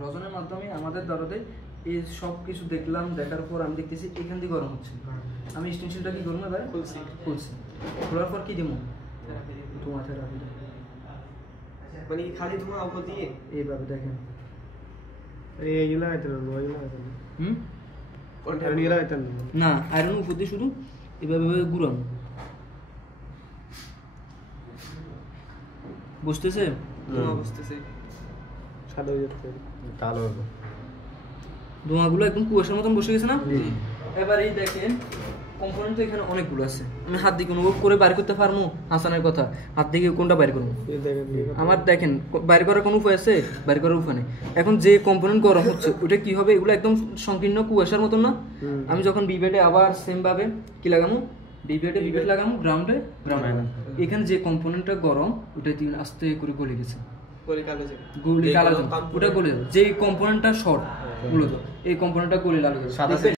রজনের মাধ্যমে আমাদের দরদে এই সব কিছু দেখলাম, দেখার পর আমি দেখতেছি এখান দিয়ে গরম হচ্ছে। আমি স্টেনশনটা কি করবো এবার খুলছি, খোলার পর কি দেবো ধোঁয়া থেরাপি, মানে খালি ধোঁয়া উপর দিয়ে এইভাবে দেখেন। এইগুলা আইতেন না আয়রন উপর দিয়ে শুধু এভাবে ঘুরান, বুঝতেছে? বুঝতেছে সাদা হয়ে যাচ্ছে, কালো হবে। ধোঁয়াগুলো একদম কুয়াশার মতন বসে গেছে না? এবার এই দেখেন কম্পোনেন্ট তো এখানে অনেকগুলো আছে, আমি হাত দিয়ে অনুভব করে বাইর করতে পারবো হাসানের কথা, হাত দিয়ে কোনটা বাইর করবো? আমার দেখেন বাইর করার কোনো উপায় আছে? বাইর করার উপায় নেই। এখন যে কম্পোনেন্ট গরম হচ্ছে ওটা কি হবে? এগুলো একদম সংকীর্ণ কুয়াশার মতন না? আমি যখন বিবেটে আবার সেম ভাবে কি লাগামো, বিবেটে বিবেট লাগামো, গ্রাউন্ডে গ্রাউন্ড, এখানে যে কম্পোনেন্টটা গরম ওটা দিয়ে আস্তে করে গলে গেছে, গলে কালো, ওটা গলে যাবে। যে কম্পোনেন্টটা শর্ট মূলত এই কম্পোনেন্টটা গলে লাল যাবে।